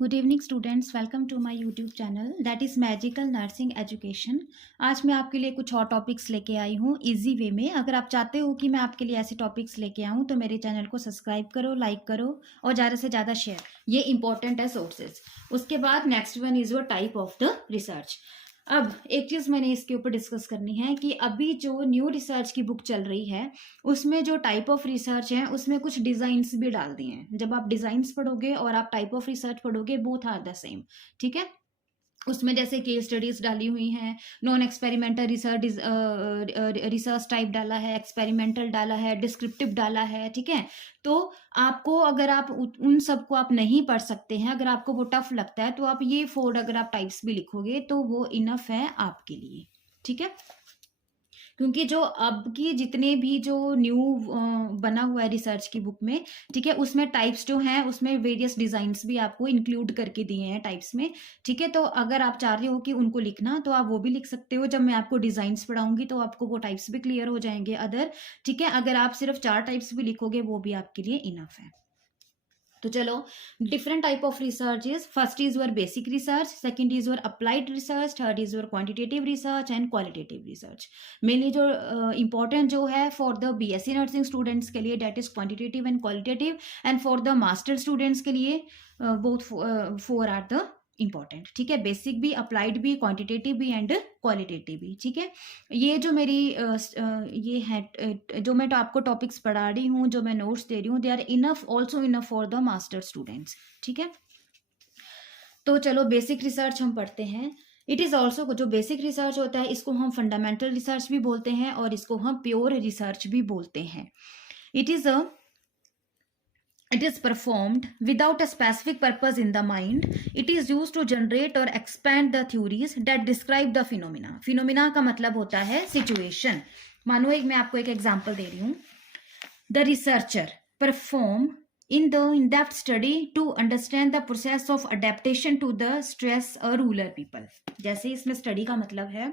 Good evening students, welcome to my YouTube channel that is magical nursing education. आज मैं आपके लिए कुछ और टॉपिक्स लेके आई हूँ इजी वे में। अगर आप चाहते हो कि मैं आपके लिए ऐसे टॉपिक्स लेके आऊँ तो मेरे चैनल को सब्सक्राइब करो, लाइक करो और ज़्यादा से ज़्यादा शेयर। ये इंपॉर्टेंट है सोर्सेज। उसके बाद next one is your type of the research. अब एक चीज़ मैंने इसके ऊपर डिस्कस करनी है कि अभी जो न्यू रिसर्च की बुक चल रही है उसमें जो टाइप ऑफ रिसर्च है उसमें कुछ डिजाइन्स भी डाल दिए हैं। जब आप डिजाइन्स पढ़ोगे और आप टाइप ऑफ रिसर्च पढ़ोगे, बोथ आर द सेम। ठीक है, उसमें जैसे केस स्टडीज डाली हुई हैं, नॉन एक्सपेरिमेंटल रिसर्च टाइप डाला है, एक्सपेरिमेंटल डाला है, डिस्क्रिप्टिव डाला है। ठीक है, तो आपको अगर आप उन सबको आप नहीं पढ़ सकते हैं, अगर आपको वो टफ लगता है, तो आप ये 4 अगर आप टाइप्स भी लिखोगे तो वो इनफ है आपके लिए। ठीक है, क्योंकि जो अब की जितने भी जो न्यू बना हुआ है रिसर्च की बुक में, ठीक है, उसमें टाइप्स जो हैं उसमें वेरियस डिजाइन्स भी आपको इंक्लूड करके दिए हैं टाइप्स में। ठीक है, तो अगर आप चाह रहे हो कि उनको लिखना तो आप वो भी लिख सकते हो। जब मैं आपको डिजाइन्स पढ़ाऊंगी तो आपको वो टाइप्स भी क्लियर हो जाएंगे अदर। ठीक है, अगर आप सिर्फ 4 टाइप्स भी लिखोगे वो भी आपके लिए इनफ है। तो चलो, different type of research is, first is your basic research, second is your applied research, third is your quantitative research and qualitative research. Mainly जो इंपॉर्टेंट जो है for the BSc nursing students के लिए that is quantitative and qualitative, and for the master students के लिए both 4 are the important. ठीक है, basic भी, अप्लाइड भी, क्वांटिटेटिव भी एंड क्वालिटेटिव भी। ठीक है, ये जो मेरी ये है जो मैं आपको टॉपिक्स पढ़ा रही हूँ, जो मैं नोट्स दे रही हूँ, they are enough, also enough for the master students. ठीक है, तो चलो बेसिक रिसर्च हम पढ़ते हैं। इट इज़ ऑल्सो, जो बेसिक रिसर्च होता है इसको हम फंडामेंटल रिसर्च भी बोलते हैं और इसको हम प्योर रिसर्च भी बोलते हैं। It is performed without a specific purpose in the mind. It is used to generate or expand the theories that describe the phenomena. Phenomena का मतलब होता है situation. मानो मैं आपको एक एग्जांपल दे रही हूँ। The researcher perform in-depth study to understand the process of adaptation to the stress or rural people. जैसे इसमें स्टडी का मतलब है,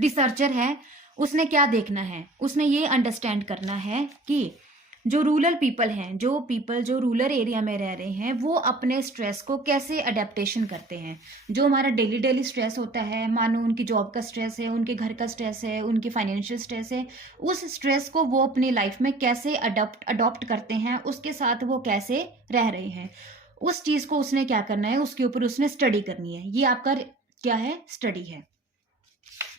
रिसर्चर है, उसने क्या देखना है, उसने ये अंडरस्टैंड करना है कि जो रूरल पीपल हैं, जो रूरल एरिया में रह रहे हैं, वो अपने स्ट्रेस को कैसे अडेप्टेशन करते हैं। जो हमारा डेली स्ट्रेस होता है, मानो उनकी जॉब का स्ट्रेस है, उनके घर का स्ट्रेस है, उनकी फाइनेंशियल स्ट्रेस है, उस स्ट्रेस को वो अपनी लाइफ में कैसे अडॉप्ट करते हैं, उसके साथ वो कैसे रह रहे हैं, उस चीज़ को उसने क्या करना है, उसके ऊपर उसने स्टडी करनी है। ये आपका क्या है, स्टडी है।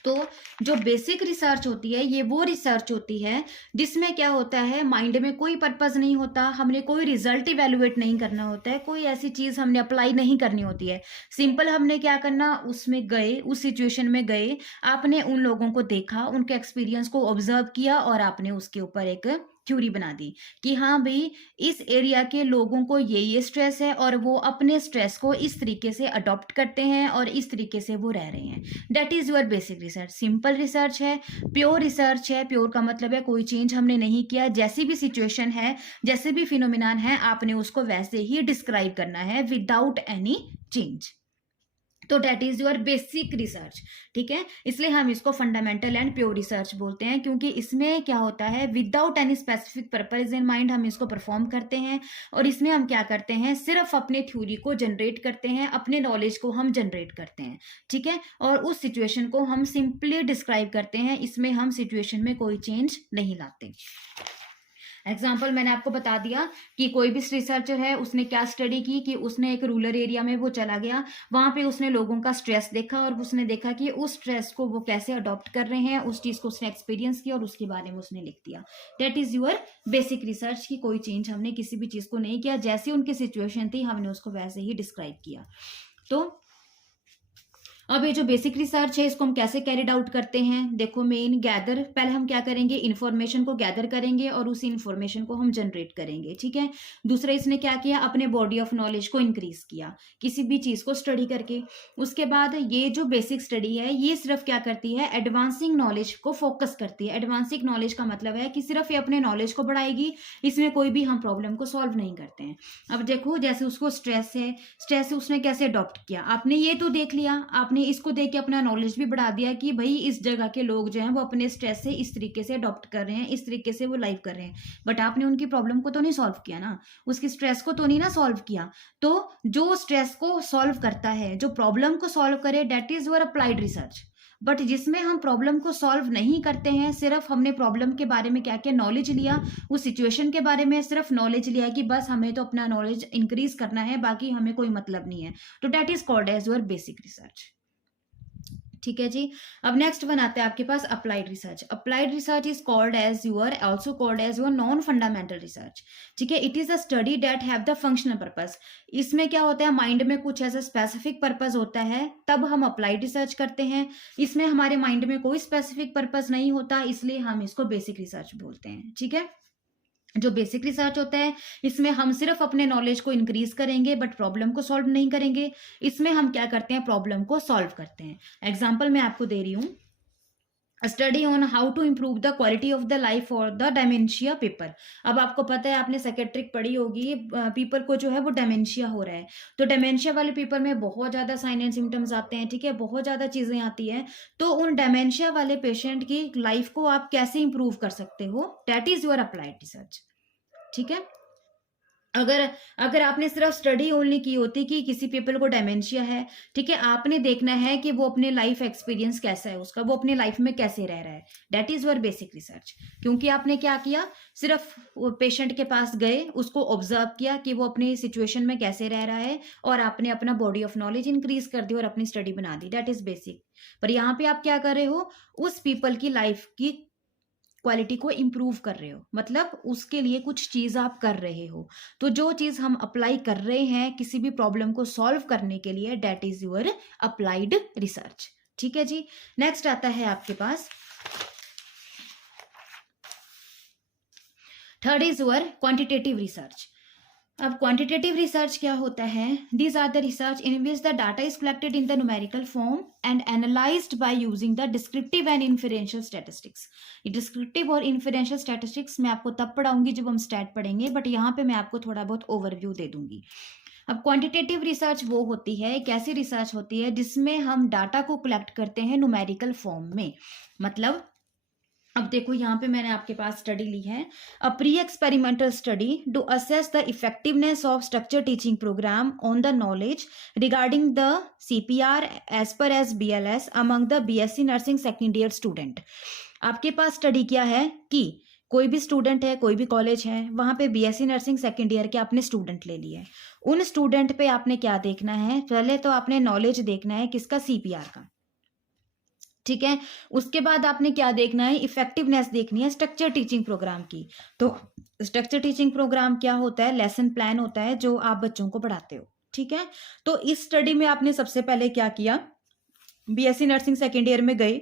तो जो बेसिक रिसर्च होती है ये वो रिसर्च होती है जिसमें क्या होता है, माइंड में कोई पर्पस नहीं होता, हमने कोई रिजल्ट इवेलुएट नहीं करना होता है, कोई ऐसी चीज हमने अप्लाई नहीं करनी होती है। सिंपल हमने क्या करना, उसमें गए, उस सिचुएशन में गए, आपने उन लोगों को देखा, उनके एक्सपीरियंस को ऑब्जर्व किया और आपने उसके ऊपर एक थ्योरी बना दी कि हाँ भाई, इस एरिया के लोगों को ये स्ट्रेस है और वो अपने स्ट्रेस को इस तरीके से अडॉप्ट करते हैं और इस तरीके से वो रह रहे हैं। That is your basic research. Simple research है, प्योर रिसर्च है। प्योर का मतलब है कोई चेंज हमने नहीं किया, जैसी भी सिचुएशन है, जैसे भी फिनोमिनान है, आपने उसको वैसे ही डिस्क्राइब करना है विदाउट एनी चेंज। तो that is your basic research. ठीक है, इसलिए हम इसको फंडामेंटल एंड प्योर रिसर्च बोलते हैं, क्योंकि इसमें क्या होता है, without any specific purpose in mind हम इसको परफॉर्म करते हैं। और इसमें हम क्या करते हैं, सिर्फ अपने थ्योरी को जनरेट करते हैं, अपने नॉलेज को हम जनरेट करते हैं। ठीक है, और उस सिचुएशन को हम सिंपली डिस्क्राइब करते हैं, इसमें हम सिचुएशन में कोई चेंज नहीं लाते। एग्जाम्पल मैंने आपको बता दिया कि कोई भी रिसर्चर है, उसने क्या स्टडी की कि उसने एक रूरल एरिया में वो चला गया, वहां पे उसने लोगों का स्ट्रेस देखा और उसने देखा कि उस स्ट्रेस को वो कैसे अडॉप्ट कर रहे हैं, उस चीज को उसने एक्सपीरियंस किया और उसके बारे में उसने लिख दिया। That is your basic research की कोई चेंज हमने किसी भी चीज को नहीं किया, जैसी उनकी सिचुएशन थी हमने उसको वैसे ही डिस्क्राइब किया। तो अब ये जो बेसिक रिसर्च है इसको हम कैसे कैरिड आउट करते हैं, देखो, मेन गैदर, पहले हम क्या करेंगे, इन्फॉर्मेशन को गैदर करेंगे और उस इन्फॉर्मेशन को हम जनरेट करेंगे। ठीक है, दूसरा इसने क्या किया, अपने बॉडी ऑफ नॉलेज को इंक्रीज किया किसी भी चीज को स्टडी करके। उसके बाद ये जो बेसिक स्टडी है ये सिर्फ क्या करती है, एडवांसिंग नॉलेज को फोकस करती है। एडवांसिंग नॉलेज का मतलब है कि सिर्फ ये अपने नॉलेज को बढ़ाएगी, इसमें कोई भी हम प्रॉब्लम को सॉल्व नहीं करते हैं। अब देखो, जैसे उसको स्ट्रेस है, स्ट्रेस उसने कैसे अडॉप्ट किया, आपने ये तो देख लिया, आपने आपने इसको देख के अपना नॉलेज भी बढ़ा दिया कि भाई इस जगह के लोग जो हैं वो अपने स्ट्रेस से इस तरीके से अडॉप्ट कर रहे हैं, इस तरीके से वो लाइव कर रहे हैं, बट आपने उनकी प्रॉब्लम को तो नहीं सॉल्व किया ना, उसकी स्ट्रेस को तो नहीं ना सॉल्व किया। तो जो स्ट्रेस को सॉल्व करता है, जो प्रॉब्लम को सॉल्व करे, that is your applied research. But जिसमें हम प्रॉब्लम को सॉल्व नहीं करते हैं, सिर्फ हमने प्रॉब्लम के बारे में क्या क्या नॉलेज लिया, उस सिचुएशन के बारे में सिर्फ नॉलेज लिया कि बस हमें तो अपना नॉलेज इंक्रीज करना है, बाकी हमें कोई मतलब नहीं है, तो that is called as your basic research. ठीक है जी। अब नेक्स्ट वन आते हैं आपके पास applied research. Applied research is called as your also called as your non fundamental research. ठीक है, it is a study that have the functional purpose. इसमें क्या होता है, माइंड में कुछ ऐसा स्पेसिफिक पर्पस होता है, तब हम अप्लाइड रिसर्च करते हैं। इसमें हमारे माइंड में कोई स्पेसिफिक पर्पस नहीं होता, इसलिए हम इसको बेसिक रिसर्च बोलते हैं। ठीक है, जो बेसिक रिसर्च होता है इसमें हम सिर्फ अपने नॉलेज को इंक्रीज करेंगे, बट प्रॉब्लम को सॉल्व नहीं करेंगे। इसमें हम क्या करते हैं, प्रॉब्लम को सॉल्व करते हैं। एग्जांपल मैं आपको दे रही हूँ, study on how to improve the quality of the life for the dementia people. अब आपको पता है, आपने साइकेट्रिक पढ़ी होगी, पीपल को जो है वो डेमेंशिया हो रहा है, तो डेमेंशिया वाले पीपल में बहुत ज्यादा साइन एंड सिम्टम्स आते हैं। ठीक है, बहुत ज्यादा चीजें आती है, तो उन डेमेंशिया वाले पेशेंट की लाइफ को आप कैसे इंप्रूव कर सकते हो, that is your applied research. ठीक है, अगर आपने सिर्फ स्टडी ओनली की होती कि किसी पीपल को डेमेंशिया है, ठीक है, आपने देखना है कि वो अपने लाइफ एक्सपीरियंस कैसा है उसका, वो अपने लाइफ में कैसे रह रहा है, that is your basic research. क्योंकि आपने क्या किया, सिर्फ पेशेंट के पास गए, उसको ऑब्जर्व किया कि वो अपनी सिचुएशन में कैसे रह रहा है, और आपने अपना बॉडी ऑफ नॉलेज इंक्रीज कर दी और अपनी स्टडी बना दी, दैट इज बेसिक। पर यहाँ पे आप क्या कर रहे हो, उस पीपल की लाइफ की क्वालिटी को इंप्रूव कर रहे हो, मतलब उसके लिए कुछ चीज आप कर रहे हो। तो जो चीज हम अप्लाई कर रहे हैं किसी भी प्रॉब्लम को सॉल्व करने के लिए, that is your applied research. ठीक है जी। नेक्स्ट आता है आपके पास, third is your quantitative research. अब क्वांटिटेटिव रिसर्च क्या होता है, these are the research in which the data is collected in the numerical form and analysed by using the descriptive and inferential statistics. Descriptive और inferential statistics मैं आपको तब पढ़ाऊंगी जब हम स्टैट पढ़ेंगे, बट यहाँ पे मैं आपको थोड़ा बहुत ओवरव्यू दे दूंगी। अब क्वांटिटेटिव रिसर्च वो होती है, एक ऐसी रिसर्च होती है जिसमें हम डाटा को कलेक्ट करते हैं न्यूमेरिकल फॉर्म में। मतलब अब देखो यहाँ पे मैंने आपके पास स्टडी ली है, a pre experimental study to assess the effectiveness of structure teaching programme on the knowledge regarding the CPR as per as BLS among the BSc nursing second year student. आपके पास स्टडी क्या है कि कोई भी student है, कोई भी कॉलेज है, वहां पे BSc नर्सिंग सेकेंड ईयर के आपने स्टूडेंट ले लिए। उन स्टूडेंट पे आपने क्या देखना है, पहले तो आपने नॉलेज देखना है किसका, CPR का। ठीक है, उसके बाद आपने क्या देखना है, इफेक्टिवनेस देखनी है स्ट्रक्चर टीचिंग प्रोग्राम की। तो स्ट्रक्चर टीचिंग प्रोग्राम क्या होता है, लेसन प्लान होता है जो आप बच्चों को पढ़ाते हो। ठीक है, तो इस स्टडी में आपने सबसे पहले क्या किया, BSc नर्सिंग सेकेंड ईयर में गए,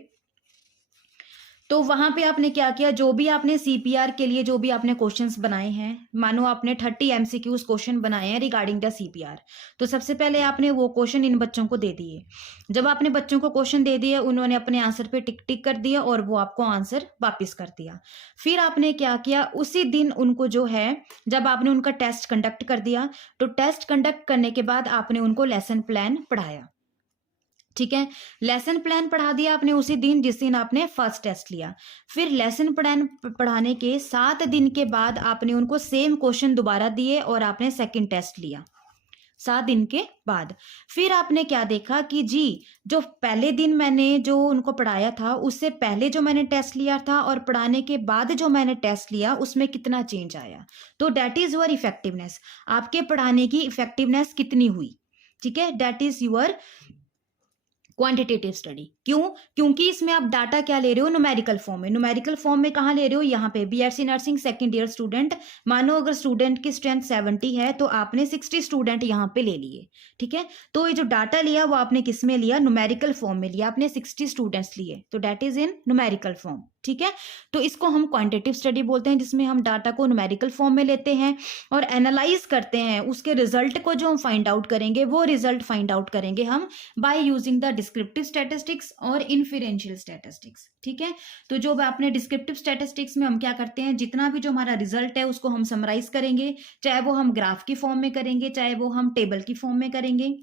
तो वहां पे आपने क्या किया, जो भी आपने CPR के लिए जो भी आपने क्वेश्चंस बनाए हैं, मानो आपने 30 MCQs क्वेश्चन बनाए हैं रिगार्डिंग द CPR, तो सबसे पहले आपने वो क्वेश्चन इन बच्चों को दे दिए। जब आपने बच्चों को क्वेश्चन दे दिए, उन्होंने अपने आंसर पे टिक टिक कर दिया और वो आपको आंसर वापिस कर दिया। फिर आपने क्या किया, उसी दिन उनको जो है, जब आपने उनका टेस्ट कंडक्ट कर दिया, तो टेस्ट कंडक्ट करने के बाद आपने उनको लेसन प्लान पढ़ाया। ठीक है, लेसन प्लान पढ़ा दिया आपने उसी दिन जिस दिन आपने फर्स्ट टेस्ट लिया। फिर लेसन प्लान पढ़ाने के 7 दिन के बाद आपने उनको सेम क्वेश्चन दोबारा दिए और आपने सेकंड टेस्ट लिया 7 दिन के बाद। फिर आपने क्या देखा कि जी, जो पहले दिन मैंने जो उनको पढ़ाया था, उससे पहले जो मैंने टेस्ट लिया था और पढ़ाने के बाद जो मैंने टेस्ट लिया, उसमें कितना चेंज आया। तो दैट इज योर इफेक्टिवनेस, आपके पढ़ाने की इफेक्टिवनेस कितनी हुई। ठीक है, that is your quantitative study. क्यों, क्योंकि इसमें आप डाटा क्या ले रहे हो, न्यूमेरिकल फॉर्म में। न्यूमेरिकल फॉर्म में कहाँ ले रहे हो, यहाँ पे BSc nursing second year student, मानो अगर स्टूडेंट की स्ट्रेंथ 70 है तो आपने 60 स्टूडेंट यहाँ पे ले लिए। ठीक है, तो ये जो डाटा लिया वो आपने किस में लिया, न्यूमेरिकल फॉर्म में लिया, आपने 60 स्टूडेंट्स लिए, तो that is in numerical form. ठीक है, तो इसको हम क्वांटिटेटिव स्टडी बोलते हैं, जिसमें हम डाटा को न्यूमेरिकल फॉर्म में लेते हैं और एनालाइज करते हैं। उसके रिजल्ट को जो हम फाइंड आउट करेंगे, वो रिजल्ट फाइंड आउट करेंगे हम bye using the descriptive statistics और इन्फरेंशियल स्टैटिस्टिक्स। ठीक है, तो जो आपने डिस्क्रिप्टिव स्टैटिस्टिक्स में हम क्या करते हैं, जितना भी जो हमारा रिजल्ट है उसको हम समराइज करेंगे, चाहे वो हम ग्राफ की फॉर्म में करेंगे, चाहे वो हम टेबल की फॉर्म में करेंगे।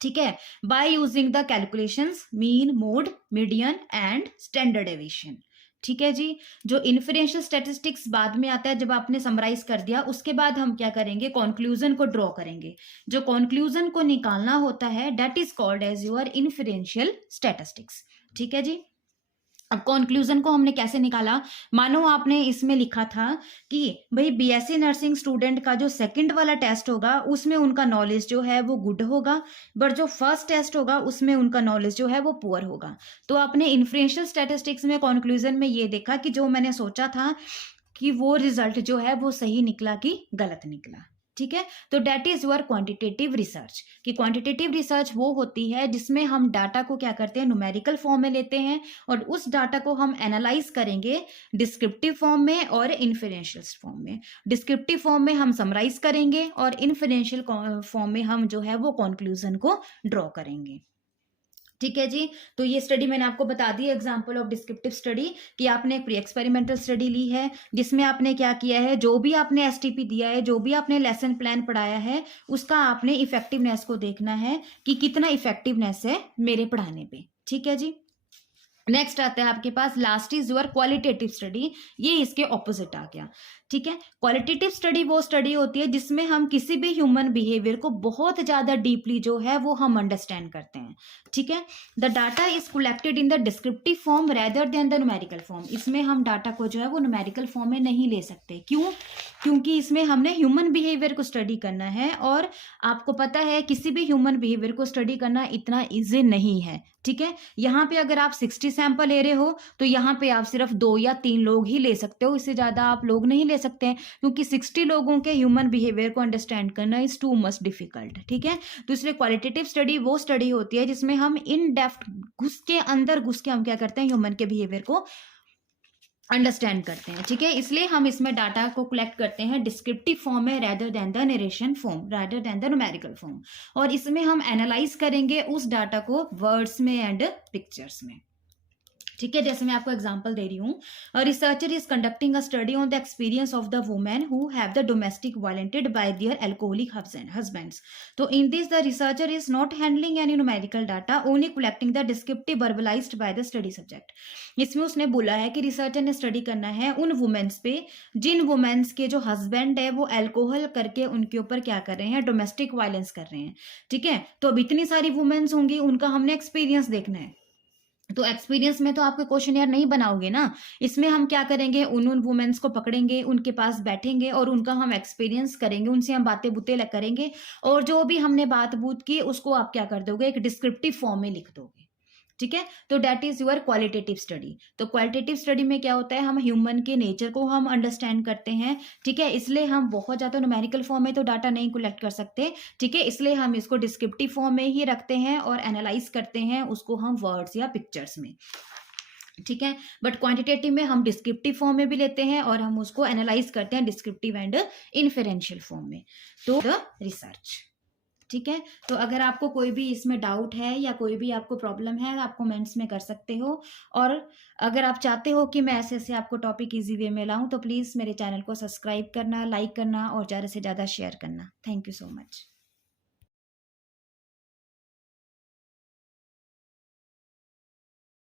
ठीक है, bye using the calculations mean, mode, median and standard deviation. ठीक है जी। जो इन्फरेंशियल स्टैटिस्टिक्स बाद में आता है, जब आपने समराइज कर दिया उसके बाद हम क्या करेंगे, कंक्लूजन को ड्रॉ करेंगे। जो कंक्लूजन को निकालना होता है that is called as your inferential statistics. ठीक है जी। अब कंक्लूजन को हमने कैसे निकाला, मानो आपने इसमें लिखा था कि भाई बीएससी नर्सिंग स्टूडेंट का जो सेकंड वाला टेस्ट होगा उसमें उनका नॉलेज जो है वो गुड होगा, बट जो फर्स्ट टेस्ट होगा उसमें उनका नॉलेज जो है वो पुअर होगा। तो आपने इन्फ्लुएंशियल स्टैटिस्टिक्स में कंक्लूजन में ये देखा कि जो मैंने सोचा था कि वो रिजल्ट जो है वो सही निकला कि गलत निकला। ठीक है, तो that is your quantitative research. कि क्वांटिटेटिव रिसर्च वो होती है जिसमें हम डाटा को क्या करते हैं, न्यूमेरिकल फॉर्म में लेते हैं और उस डाटा को हम एनालाइज करेंगे डिस्क्रिप्टिव फॉर्म में और इन्फरेंशियल फॉर्म में। डिस्क्रिप्टिव फॉर्म में हम समराइज करेंगे और इन्फरेंशियल फॉर्म में हम जो है वो कंक्लूजन को ड्रॉ करेंगे। ठीक है जी। तो ये स्टडी मैंने आपको बता दी, एग्जांपल ऑफ डिस्क्रिप्टिव स्टडी, कि आपने एक प्री एक्सपेरिमेंटल स्टडी ली है जिसमें आपने क्या किया है, जो भी आपने एसटीपी दिया है, जो भी आपने लेसन प्लान पढ़ाया है, उसका आपने इफेक्टिवनेस को देखना है कि कितना इफेक्टिवनेस है मेरे पढ़ाने पे। ठीक है जी। नेक्स्ट आता है आपके पास, last is your qualitative study. ये इसके ऑपोजिट आ गया। ठीक है, क्वालिटेटिव स्टडी वो स्टडी होती है जिसमें हम किसी भी ह्यूमन बिहेवियर को बहुत ज्यादा डीपली जो है वो हम अंडरस्टैंड करते हैं। ठीक है, the data is collected in the descriptive form rather than the numerical form. इसमें हम डाटा को जो है वो न्यूमेरिकल फॉर्म में नहीं ले सकते। क्यों? क्योंकि इसमें हमने ह्यूमन बिहेवियर को स्टडी करना है और आपको पता है किसी भी ह्यूमन बिहेवियर को स्टडी करना इतना ईजी नहीं है। ठीक है, यहाँ पे अगर आप 60 सैंपल ले रहे हो तो यहाँ पे आप सिर्फ 2 या 3 लोग ही ले सकते हो, इससे ज्यादा आप लोग नहीं ले सकते हैं, क्योंकि 60 लोगों के ह्यूमन बिहेवियर को अंडरस्टैंड करना इज टू मच डिफिकल्ट। ठीक है, तो इसलिए क्वालिटेटिव स्टडी वो स्टडी होती है जिसमें हम इन डेप्थ अंदर घुस के हम क्या करते हैं, ह्यूमन के बिहेवियर को अंडरस्टैंड करते हैं। ठीक है, इसलिए हम इसमें डाटा को कलेक्ट करते हैं डिस्क्रिप्टिव फॉर्म में rather than the narration form, rather than the numerical form, और इसमें हम एनालाइज करेंगे उस डाटा को वर्ड्स में एंड पिक्चर्स में। ठीक है, जैसे मैं आपको एग्जांपल दे रही हूँ, a researcher is conducting a study on the experience of the women who have the domestic violated by their alcoholic husbands. तो in this the researcher is not handling any numerical data, only collecting the descriptive verbalised by the study subject. इसमें उसने बोला है कि researcher ने study करना है उन वुमेन्स पे जिन वुमेन्स के जो हस्बैंड है वो अल्कोहल करके उनके ऊपर क्या कर रहे हैं, डोमेस्टिक वायलेंस कर रहे हैं। ठीक है, तो अब इतनी सारी वुमेन्स होंगी, उनका हमने एक्सपीरियंस देखना है। तो एक्सपीरियंस में तो आपके क्वेश्चनियर नहीं बनाओगे ना, इसमें हम क्या करेंगे, उन वुमेन्स को पकड़ेंगे, उनके पास बैठेंगे और उनका हम एक्सपीरियंस करेंगे, उनसे हम बातें बुतें करेंगे और जो भी हमने बात बूत की उसको आप क्या कर दोगे, एक डिस्क्रिप्टिव फॉर्म में लिख दोगे। ठीक है, तो that is your qualitative study. तो क्वालिटेटिव स्टडी में क्या होता है, हम ह्यूमन के नेचर को हम अंडरस्टैंड करते हैं। ठीक है, इसलिए हम बहुत ज्यादा न्यूमेरिकल फॉर्म में तो डाटा नहीं कलेक्ट कर सकते। ठीक है, इसलिए हम इसको डिस्क्रिप्टिव फॉर्म में ही रखते हैं और एनालाइज करते हैं उसको हम वर्ड्स या पिक्चर्स में। ठीक है, बट क्वांटिटेटिव में हम डिस्क्रिप्टिव फॉर्म में भी लेते हैं और हम उसको एनालाइज करते हैं डिस्क्रिप्टिव एंड इन्फरेंशियल फॉर्म में। तो द रिसर्च। ठीक है, तो अगर आपको कोई भी इसमें डाउट है या कोई भी आपको प्रॉब्लम है आप कमेंट्स में कर सकते हो, और अगर आप चाहते हो कि मैं ऐसे ऐसे आपको टॉपिक इजी वे में लाऊं तो प्लीज़ मेरे चैनल को सब्सक्राइब करना, लाइक करना और ज़्यादा से ज़्यादा शेयर करना। Thank you so much.